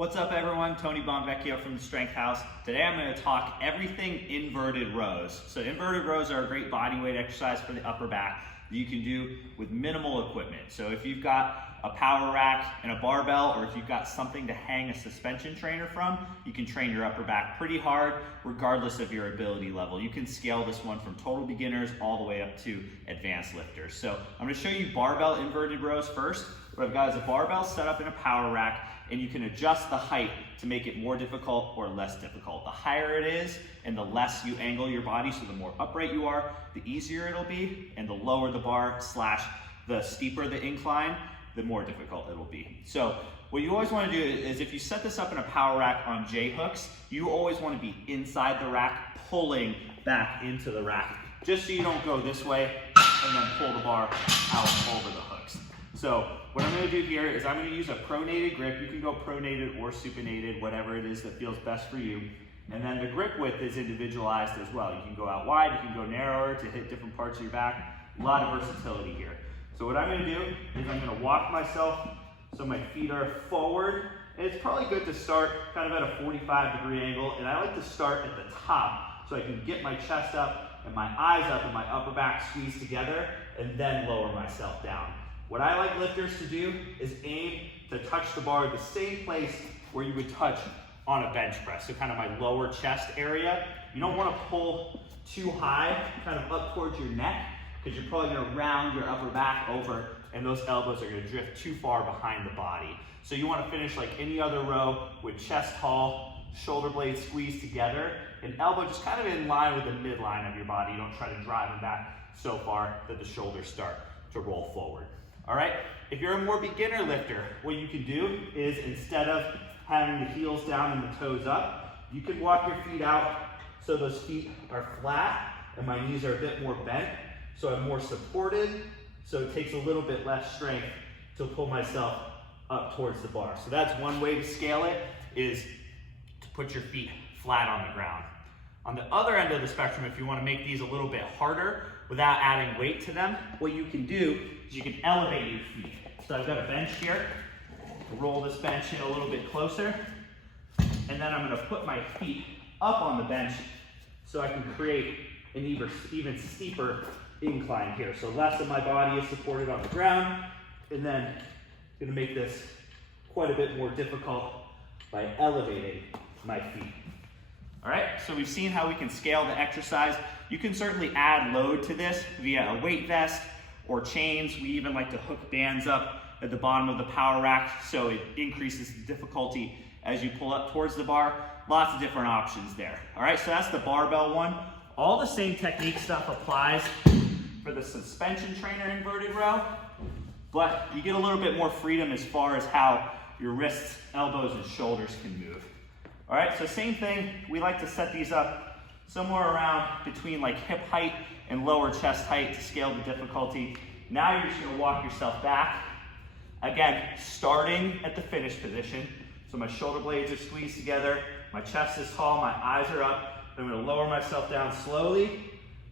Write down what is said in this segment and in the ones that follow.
What's up everyone, Tony Bonvecchio from the Strength House. Today I'm going to talk everything inverted rows. So inverted rows are a great body weight exercise for the upper back that you can do with minimal equipment. So if you've got a power rack and a barbell, or if you've got something to hang a suspension trainer from, you can train your upper back pretty hard regardless of your ability level. You can scale this one from total beginners all the way up to advanced lifters. So I'm going to show you barbell inverted rows first. What I've got is a barbell set up in a power rack, and you can adjust the height to make it more difficult or less difficult. The higher it is and the less you angle your body, so the more upright you are, the easier it'll be, and the lower the bar slash the steeper the incline, the more difficult it'll be. So what you always want to do is, if you set this up in a power rack on J hooks, you always want to be inside the rack, pulling back into the rack, just so you don't go this way and then pull the bar out over the hooks. So what I'm going to do here is I'm going to use a pronated grip. You can go pronated or supinated, whatever it is that feels best for you. And then the grip width is individualized as well. You can go out wide, you can go narrower to hit different parts of your back. A lot of versatility here. So what I'm going to do is I'm going to walk myself so my feet are forward. And it's probably good to start kind of at a 45-degree angle. And I like to start at the top so I can get my chest up and my eyes up and my upper back squeezed together, and then lower myself down. What I like lifters to do is aim to touch the bar the same place where you would touch on a bench press. So kind of my lower chest area. You don't want to pull too high, kind of up towards your neck, because you're probably going to round your upper back over, and those elbows are going to drift too far behind the body. So you want to finish like any other row with chest tall, shoulder blades squeezed together, and elbow just kind of in line with the midline of your body. You don't try to drive them back so far that the shoulders start to roll forward. All right, if you're a more beginner lifter, what you can do is, instead of having the heels down and the toes up, you can walk your feet out so those feet are flat and my knees are a bit more bent, so I'm more supported, so it takes a little bit less strength to pull myself up towards the bar. So that's one way to scale it, is to put your feet flat on the ground. On the other end of the spectrum, if you want to make these a little bit harder without adding weight to them, what you can do is you can elevate your feet. So I've got a bench here. Roll this bench in a little bit closer, and then I'm going to put my feet up on the bench so I can create an even steeper incline here. So less of my body is supported on the ground, and then I'm going to make this quite a bit more difficult by elevating my feet. All right, so we've seen how we can scale the exercise. You can certainly add load to this via a weight vest or chains. We even like to hook bands up at the bottom of the power rack, so it increases the difficulty as you pull up towards the bar. Lots of different options there. All right, so that's the barbell one. All the same technique stuff applies for the suspension trainer inverted row, but you get a little bit more freedom as far as how your wrists, elbows, and shoulders can move. All right, so same thing, we like to set these up somewhere around between like hip height and lower chest height to scale the difficulty. Now you're just gonna walk yourself back. Again, starting at the finish position. So my shoulder blades are squeezed together, my chest is tall, my eyes are up. I'm gonna lower myself down slowly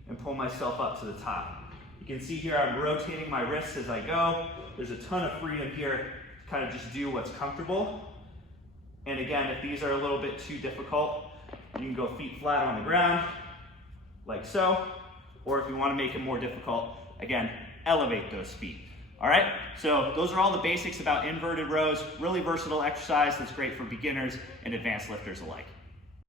and pull myself up to the top. You can see here I'm rotating my wrists as I go. There's a ton of freedom here to kind of just do what's comfortable. And again, if these are a little bit too difficult, you can go feet flat on the ground, like so. Or if you want to make it more difficult, again, elevate those feet. All right, so those are all the basics about inverted rows. Really versatile exercise that's great for beginners and advanced lifters alike.